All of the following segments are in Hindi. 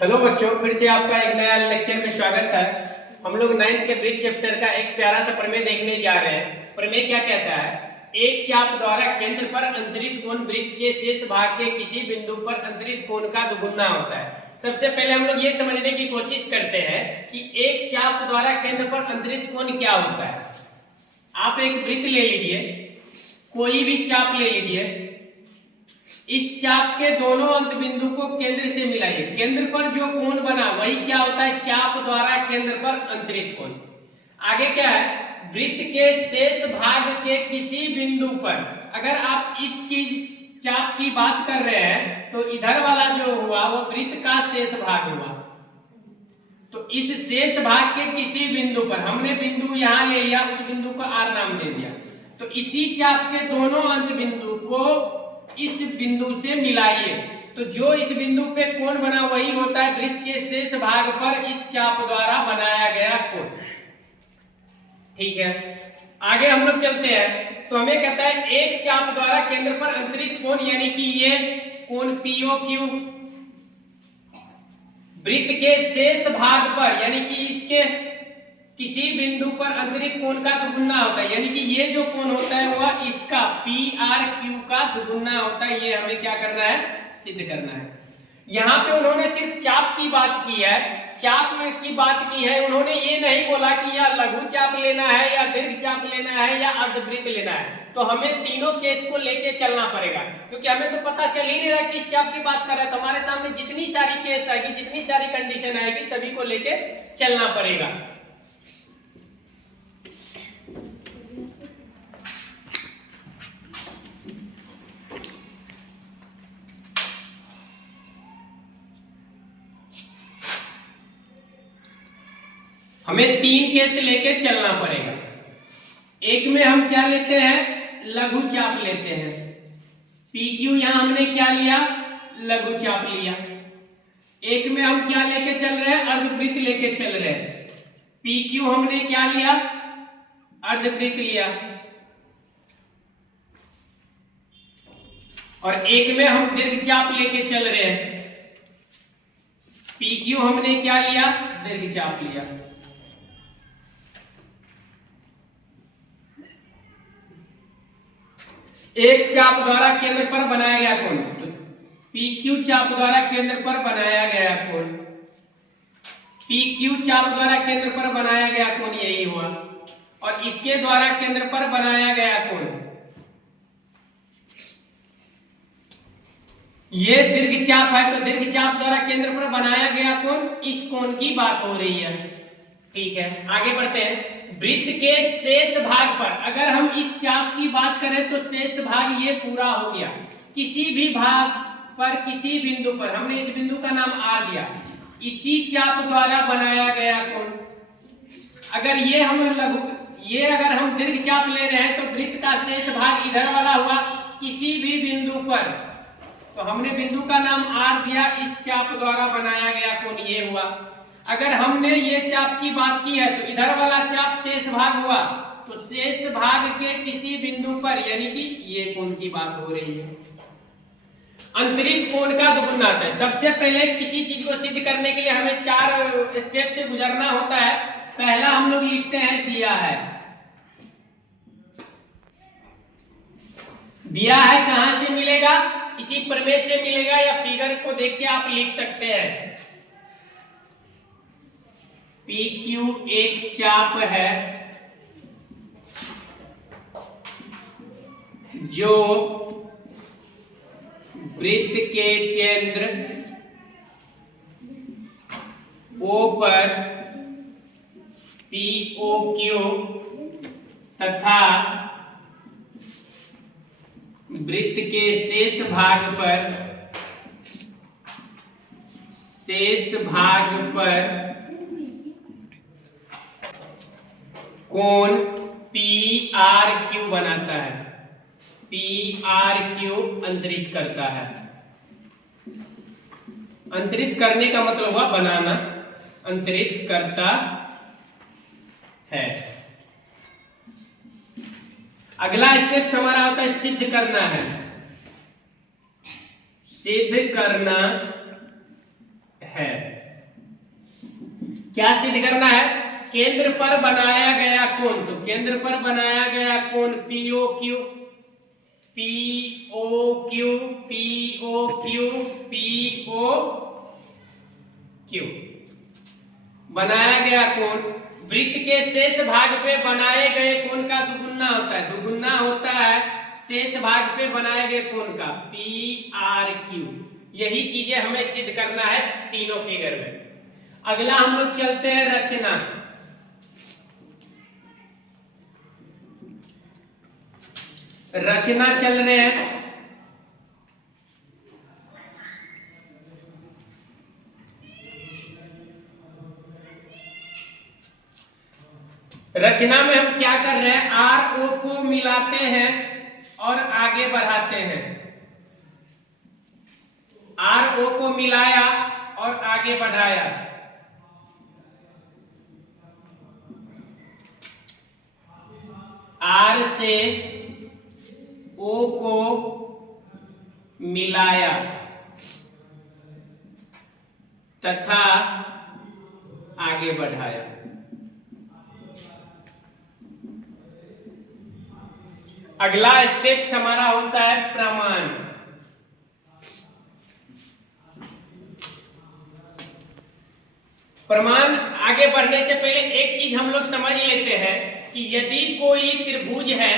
हेलो बच्चों, फिर से आपका एक नया लेक्चर में स्वागत है। हम लोग 9th के वृत्त चैप्टर का एक प्यारा सा प्रमेय देखने जा रहे हैं। प्रमेय क्या कहता है? एक चाप द्वारा केंद्र पर अंतरित कोण वृत्त के शेष भाग के किसी बिंदु पर अंतरित कोण का दुगुना होता है। सबसे पहले हम लोग ये समझने की कोशिश करते हैं कि एक चाप द्वारा केंद्र पर अंतरित कोण क्या होता है। आप एक वृत्त ले लीजिए, कोई भी चाप ले लीजिए, इस चाप के दोनों अंत बिंदु को केंद्र से मिलाइए। केंद्र पर जो कोण बना वही क्या होता है? चाप द्वारा केंद्र पर अंतरित कोण। आगे क्या है? वृत्त के शेष भाग के किसी बिंदु पर, अगर आप इस चीज चाप की बात कर रहे हैं तो इधर वाला जो हुआ वो वृत्त का शेष भाग हुआ। तो इस शेष भाग के किसी बिंदु पर, हमने बिंदु यहां ले लिया, उस बिंदु को आर नाम दे दिया। तो इसी चाप के दोनों अंत बिंदु को इस बिंदु से मिलाइए। तो जो इस बिंदु पे कोण बना वही होता है वृत्त के शेष भाग पर इस चाप द्वारा बनाया गया कोण। ठीक है, आगे हम लोग चलते हैं। तो हमें कहता है एक चाप द्वारा केंद्र पर अंतरित कोण, यानी कि ये कोण POQ वृत्त के शेष भाग पर, यानी कि इसके किसी बिंदु पर अंतरित कोण का दुगुना होता है। यानी कि ये जो कोण होता है वह इसका PRQ का दुगुना होता है। ये हमें क्या करना है? सिद्ध करना है। यहाँ पे उन्होंने सिर्फ चाप की बात की है, चाप की बात की है। उन्होंने ये नहीं बोला कि या लघु चाप लेना है या दीर्घ चाप लेना है या अर्धवृत्त लेना है। तो हमें तीनों केस को लेके चलना पड़ेगा, क्योंकि हमें तो पता चल ही नहीं रहा किस चाप की बात कर रहा है। तो हमारे सामने जितनी सारी केस आएगी, जितनी सारी कंडीशन आएगी, सभी को लेके चलना पड़ेगा। हमें तीन केस लेके चलना पड़ेगा। एक में हम क्या लेते हैं? लघु चाप लेते हैं। PQ यहां हमने क्या लिया? लघु चाप लिया। एक में हम क्या लेके चल रहे हैं? अर्धवृत्त लेके चल रहे हैं। PQ हमने क्या लिया? अर्धवृत्त लिया। और एक में हम दीर्घ चाप लेके चल रहे हैं। PQ हमने क्या लिया? दीर्घ चाप लिया। एक चाप द्वारा केंद्र पर बनाया गया कोण, तो PQ चाप द्वारा केंद्र पर बनाया गया कोण, PQ चाप द्वारा केंद्र पर बनाया गया कोण यही हुआ। और इसके द्वारा केंद्र पर बनाया गया कोण, ये दीर्घ चाप है। तो दीर्घ चाप द्वारा केंद्र पर बनाया गया कोण, इस कोण की बात हो रही है। ठीक है, आगे बढ़ते हैं। वृत्त के शेष भाग पर, अगर हम इस चाप की बात करें तो शेष भाग ये पूरा हो गया। किसी भी भाग पर, किसी बिंदु पर, हमने इस बिंदु का नाम R दिया, इसी चाप द्वारा बनाया गया कोण। अगर ये अगर हम दीर्घ चाप ले रहे हैं तो वृत्त का शेष भाग इधर वाला हुआ, किसी भी बिंदु पर। तो हमने बिंदु का नाम R दिया, इस चाप द्वारा बनाया गया कोण ये हुआ। अगर हमने ये चाप की बात की है तो इधर वाला चाप शेष भाग हुआ, तो शेष भाग के किसी बिंदु पर, यानी कि ये कोण की बात हो रही है। अंतरित कोण का दुगुना आता है। सबसे पहले किसी चीज को सिद्ध करने के लिए हमें 4 स्टेप से गुजरना होता है। पहला हम लोग लिखते हैं दिया है। दिया है कहां से मिलेगा? इसी प्रमेय से मिलेगा, या फिगर को देख के आप लिख सकते हैं। PQ एक चाप है जो वृत्त के केंद्र O पर POQ तथा वृत्त के शेष भाग पर कोण PRQ बनाता है। PRQ अंतरित करता है। अंतरित करने का मतलब हुआ बनाना, अंतरित करता है। अगला स्टेप हमारा होता है सिद्ध करना है। सिद्ध करना है। क्या सिद्ध करना है? केंद्र पर बनाया गया कोण, तो केंद्र पर बनाया गया कोण PO Q, PO Q, PO Q, PO Q बनाया गया कोण वृत्त के शेष भाग पे बनाए गए कोण का दुगुना होता है, दुगुना होता है शेष भाग पे बनाए गए कोण का, पी आर क्यू। यही चीजें हमें सिद्ध करना है तीनों फिगर में। अगला हम लोग चलते हैं रचना। रचना चल रहे हैं। रचना में हम क्या कर रहे हैं? आर ओ को मिलाते हैं और आगे बढ़ाते हैं। आर ओ को मिलाया और आगे बढ़ाया। आर से ओ को मिलाया तथा आगे बढ़ाया। अगला स्टेप हमारा होता है प्रमाण। प्रमाण आगे बढ़ने से पहले एक चीज हम लोग समझ लेते हैं कि यदि कोई त्रिभुज है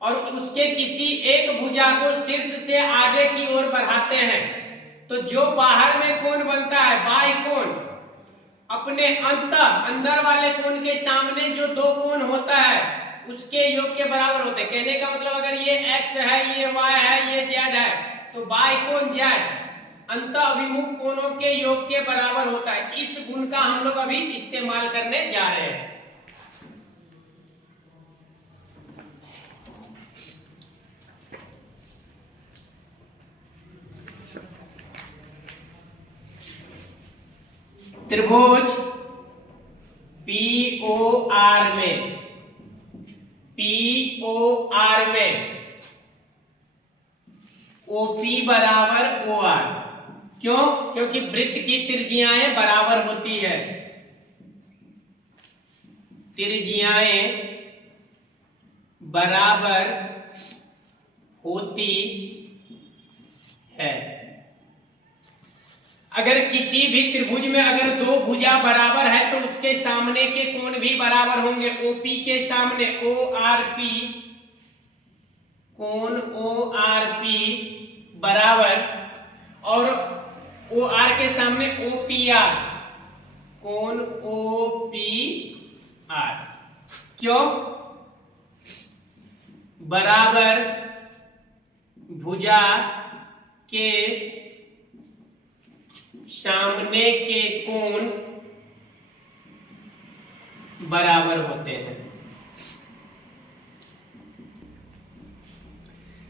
और उसके किसी एक भुजा को शीर्ष से आगे की ओर बढ़ाते हैं तो जो बाहर में कोण बनता है बाह्य कोण अपने अंदर वाले कोण के सामने जो दो कोण होता है उसके योग के बराबर होते हैं। कहने का मतलब अगर ये x है, ये y है, ये z है तो बाह्य कोण z अंत अभिमुख कोणों के योग के बराबर होता है। इस गुण का हम लोग अभी इस्तेमाल करने जा रहे हैं। त्रिभुज POR में, POR में OP बराबर OR, क्यों? क्योंकि वृत्त की त्रिज्याएं बराबर होती है, त्रिज्याएं बराबर होती है। अगर किसी भी त्रिभुज में अगर दो भुजा बराबर है तो उसके सामने के कोण भी बराबर होंगे। OP के सामने ORP, कोण ORP बराबर, और OR के सामने OPR, कोण OPR, क्यों? बराबर भुजा के सामने के कोण बराबर होते हैं।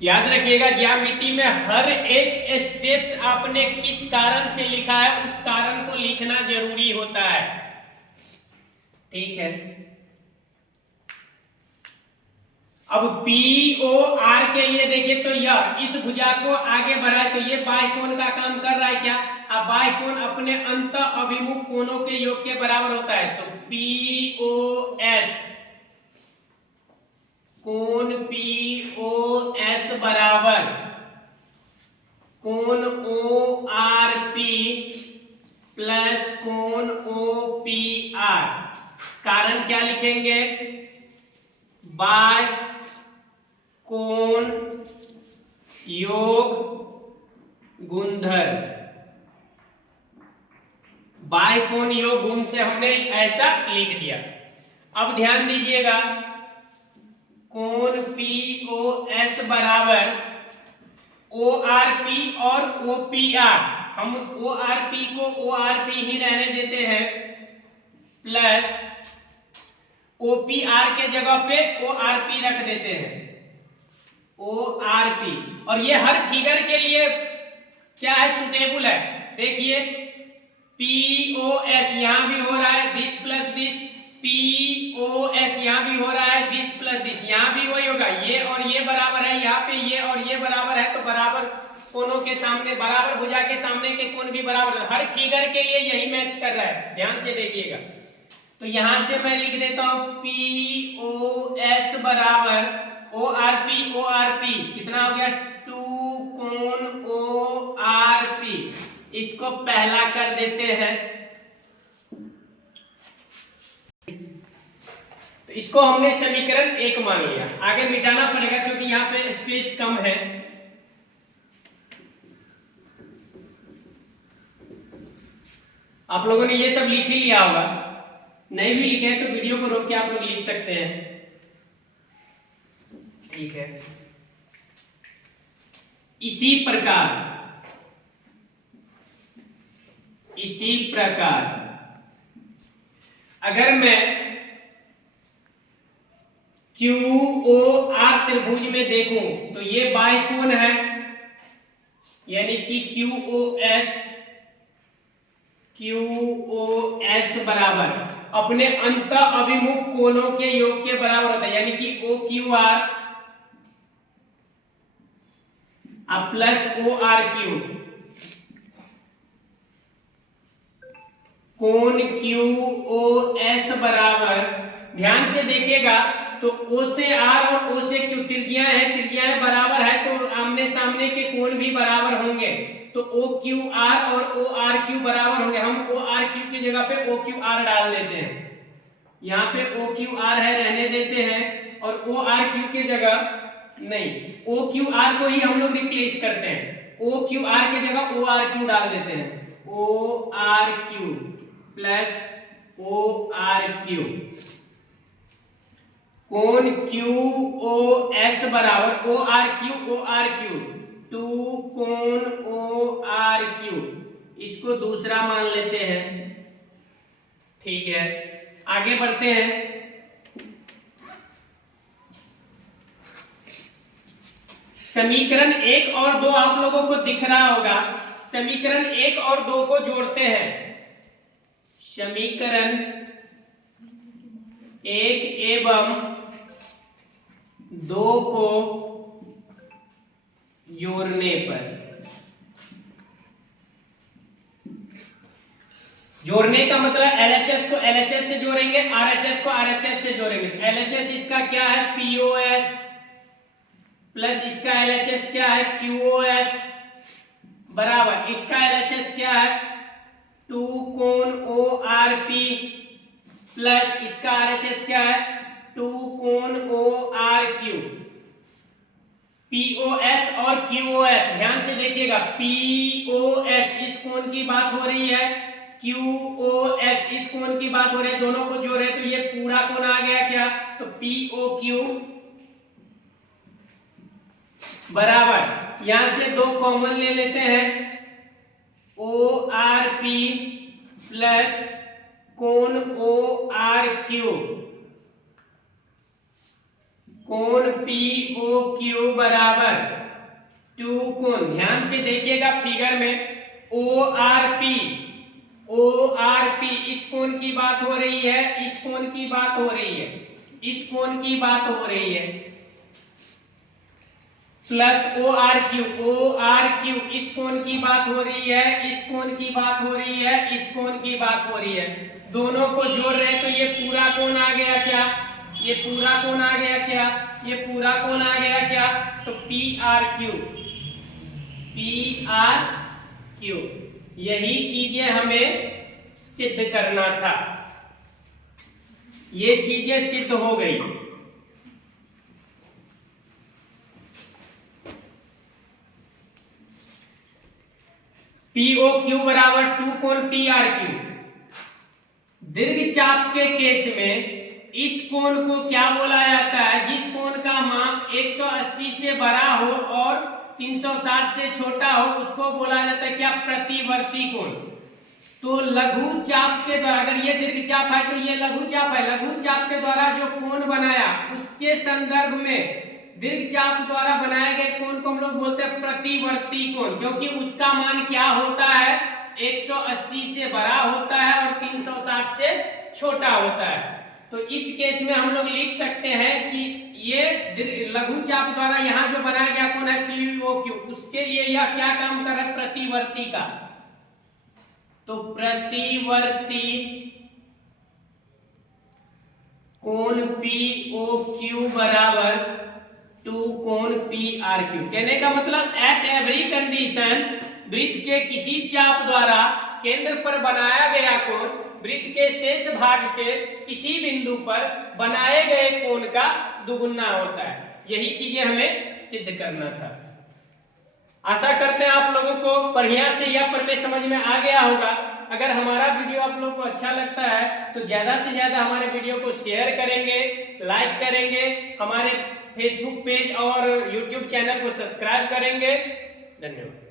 याद रखिएगा ज्यामिति में हर एक स्टेप्स आपने किस कारण से लिखा है उस कारण को लिखना जरूरी होता है, ठीक है। अब POR के लिए देखिए तो यह इस भुजा को आगे बढ़ाए तो ये बाह्य कोण का काम कर रहा है क्या? अब बाह्य कोण अपने अंत अभिमुख कोणों के योग के बराबर होता है तो POS, कोण POS बराबर कोण ORP प्लस कोण OPR। कारण क्या लिखेंगे? बाह्य कोण योग गुणधर्म। बाह्य कोण योग गुण से हमने ऐसा लिख दिया। अब ध्यान दीजिएगा कोण POS बराबर ORP और OPR, हम ORP को ORP ही रहने देते हैं, प्लस OPR के जगह पे ORP रख देते हैं, ORP। और ये हर फिगर के लिए क्या है? सुटेबल है। देखिए POS यहां भी हो रहा है दिस प्लस दिस, POS यहां भी हो रहा है दिस प्लस दिस, यहां भी वही होगा, ये और ये बराबर है, यहाँ पे ये और ये बराबर है तो बराबर कोनों के सामने बराबर, भुजा के सामने के कोण भी बराबर, हर फिगर के लिए यही मैच कर रहा है, ध्यान से देखिएगा। तो यहां से मैं लिख देता हूं POS बराबर ORP कितना हो गया 2 कोण ORP, इसको पहला कर देते हैं। तो इसको हमने समीकरण 1 मान लिया, आगे मिटाना पड़ेगा क्योंकि यहाँ पे स्पेस कम है। आप लोगों ने ये सब लिख ही लिया होगा, नहीं भी लिखे हैं तो वीडियो को रोक के आप लोग लिख सकते हैं, ठीक है। इसी प्रकार अगर मैं QOR त्रिभुज में देखूं तो ये बाई कोण है, यानी कि QOS बराबर अपने अंत अभिमुख कोणों के योग के बराबर होता है, यानी कि OQR प्लस ORQ, कोण QOS बराबर, ध्यान से देखिएगा तो O से R और O से Q त्रिज्याएं बराबर है तो आमने सामने के कोण भी बराबर होंगे, तो OQR और ORQ बराबर होंगे। हम ORQ की जगह पे OQR डाल देते हैं, यहाँ पे OQR है रहने देते हैं, और ORQ की जगह नहीं, OQR को ही हम लोग रिप्लेस करते हैं, OQR की जगह ORQ डाल देते हैं, ORQ प्लस ORQ, कोण QOS बराबर ORQ 2 कोण ORQ, इसको दूसरा मान लेते हैं, ठीक है। आगे बढ़ते हैं, समीकरण 1 और 2 आप लोगों को दिख रहा होगा, समीकरण 1 और 2 को जोड़ते हैं, समीकरण 1 एवं 2 को जोड़ने पर, जोड़ने का मतलब LHS को LHS से जोड़ेंगे, RHS को RHS से जोड़ेंगे। LHS इसका क्या है POS प्लस इसका LHS क्या है QOS बराबर इसका LHS क्या है 2 कोण ORP प्लस इसका RHS क्या है 2 कोण ORQ। POS और QOS ध्यान से देखिएगा, POS इस कोण की बात हो रही है, QOS इस कोण की बात हो रही है, दोनों को जोड़े तो ये पूरा कोण आ गया क्या, तो POQ बराबर यहां से 2 कॉमन ले लेते हैं, ORP प्लस कोण ORQ, कोण POQ बराबर 2 कोण, ध्यान से देखिएगा फिगर में ORP इस कोण की बात हो रही है, इस कोण की बात हो रही है, इस कोण की बात हो रही है, प्लस ORQ इस कोण की बात हो रही है, इस कोण की बात हो रही है, इस कोण की बात हो रही है, दोनों को जोड़ रहे हैं तो ये पूरा कोण आ गया क्या, ये पूरा कोण आ गया क्या, ये पूरा कोण आ गया क्या, तो PRQ यही चीजें हमें सिद्ध करना था, ये चीजें सिद्ध हो गई। POQ बराबर 2 कोण PRQ। दीर्घ चाप के केस में इस कोण को क्या बोला जाता है, जिस कोण का माप 180 से बड़ा हो और 360 से छोटा हो उसको बोला जाता है क्या, प्रतिवर्ती कोण। तो लघु चाप के द्वारा, अगर ये दीर्घ चाप है तो ये लघु चाप है, लघु चाप के द्वारा जो कोण बनाया उसके संदर्भ में दीर्घ चाप द्वारा बनाए गए कोण को हम लोग बोलते हैं प्रतिवर्ती कोण, क्योंकि उसका मान क्या होता है 180 से बड़ा होता है और 360 से छोटा होता है। तो इस केस में हम लोग लिख सकते हैं कि ये लघु चाप द्वारा यहाँ जो बनाया गया कोण है POQ, उसके लिए यह क्या काम कर रहा है, प्रतिवर्ती का। तो प्रतिवर्ती कोण POQ बराबर 2 कोण PRQ। कहने का मतलब एट एवरी कंडीशन वृत्त के किसी चाप द्वारा केंद्र पर बनाया गया कोण वृत्त के शेष भाग के किसी बिंदु पर बनाए गए कोण का दुगुना होता है। यही चीजें हमें सिद्ध करना था। आशा करते हैं आप लोगों को बढ़िया से यह प्रमेय समझ में आ गया होगा। अगर हमारा वीडियो आप लोगों को अच्छा लगता है तो ज्यादा से ज्यादा हमारे वीडियो को शेयर करेंगे, लाइक करेंगे, हमारे फेसबुक पेज और यूट्यूब चैनल को सब्सक्राइब करेंगे। धन्यवाद।